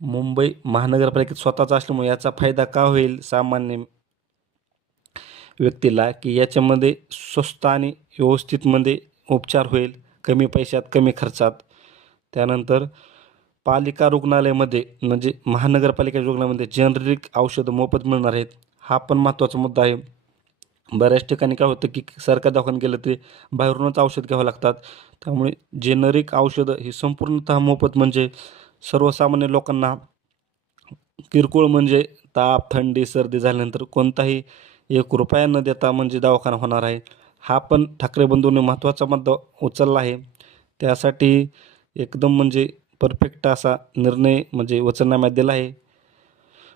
मुंबई महानगरपालिकेत स्वतःचा असल्यामुळे याचा फायदा का होईल सामान्य व्यक्तीला? की याच्यामध्ये स्वस्त आणि व्यवस्थितमध्ये उपचार होईल कमी पैशात कमी खर्चात? त्यानंतर पालिका रुग्णालयामध्ये म्हणजे महानगरपालिका रुग्णालयामध्ये जेनरिक औषधं मोफत मिळणार आहेत. हा पण महत्त्वाचा मुद्दा आहे. बऱ्याच ठिकाणी काय होतं की सरकार दवाखान्यात गेलं तरी बाहेरूनच औषध घ्यावं लागतात. त्यामुळे जेनरिक औषधं ही संपूर्णतः मोफत म्हणजे सर्वसामान्य लोकांना किरकोळ म्हणजे ताप थंडी सर्दी झाल्यानंतर कोणताही एक रुपया न देता म्हणजे दवाखाना होणार आहे. हा पण ठाकरे बंधूंनी महत्त्वाचा मुद्दा उचलला आहे. त्यासाठी एकदम म्हणजे परफेक्ट असा निर्णय म्हणजे वचननाम्यात दिला आहे.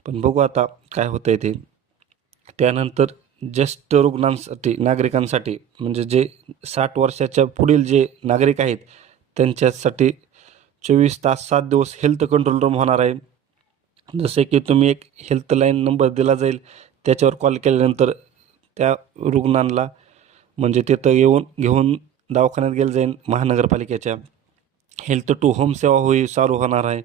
पण बघू आता काय होतं आहे ते. त्यानंतर ज्येष्ठ रुग्णांसाठी नागरिकांसाठी म्हणजे जे साठ वर्षाच्या पुढील जे नागरिक आहेत त्यांच्यासाठी चोवीस तास सात दिवस हेल्थ कंट्रोल रूम होणार आहे. जसे की तुम्ही एक हेल्थलाईन नंबर दिला जाईल त्याच्यावर कॉल केल्यानंतर त्या रुग्णांना म्हणजे तिथं येऊन घेऊन दवाखान्यात गेलं जाईल महानगरपालिकेच्या. हेल्थ टू होम सेवा होई चालू होणार आहे.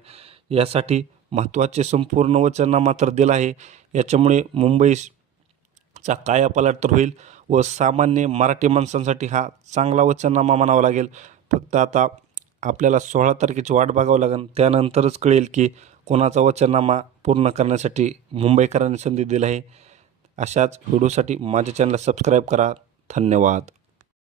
यासाठी महत्त्वाचे संपूर्ण वचननामा तर दिला आहे. याच्यामुळे मुंबईचा कायापलाट कायापालट तर होईल व सामान्य मराठी माणसांसाठी हा चांगला वचननामा म्हणावा लागेल. फक्त आता आपल्याला सोळा तारखेची वाट बघावं लागेल त्यानंतरच कळेल की कोणाचा वचननामा पूर्ण करण्यासाठी मुंबईकरांनी संधी दिली आहे. अशाच व्हिडिओसाठी माझ्या चॅनलला सबस्क्राईब करा. धन्यवाद.